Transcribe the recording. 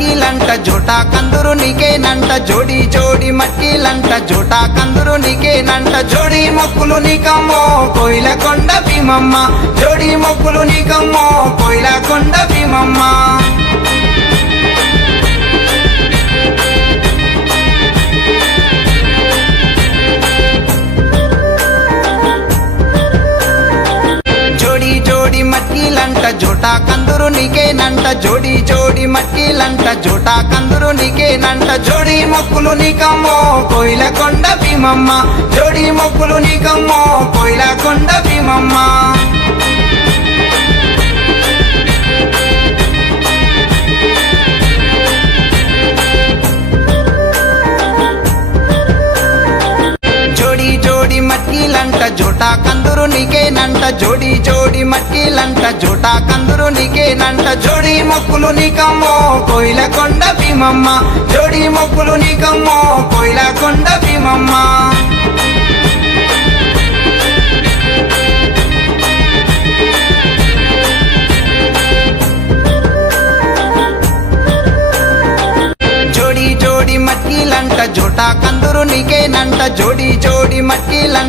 మట్కీలంట జోటా కందురు నీకేనంట జోడి జోడి మట్కీలంట జోటా కందురు నీకేనంట జోడి మొక్కులు నీకమ్మో కోయిలకొండ భీమమ్మ జోడి మొక్కులు నీకమ్మో కోయిలకొండ భీమమ్మ మట్కీలంట జోటా కందురు నీకేనంట జోడి జోడి మట్కీలంట జోటా కందురు నీకేనంట జోడి మొక్కులు నీకమ్మో కోయిలకొండ భీమమ్మ జోడి మొక్కులు నీకమ్మో కోయిలకొండ భీమమ్మ మట్కీలంట జోటా కందురు నీకేనంట జోడి జోడి మట్కీలంట జోటా కందురు నీకేనంట జోడి మొక్కులు నీకమ్మో కోయిలకొండ భీమమ్మ జోడి మొక్కులు నీకమ్మో కోయిలకొండ భీమమ్మ మట్కీలంట జోటా కందురు నీకేనంట జోడి జోడి మట్కీలంట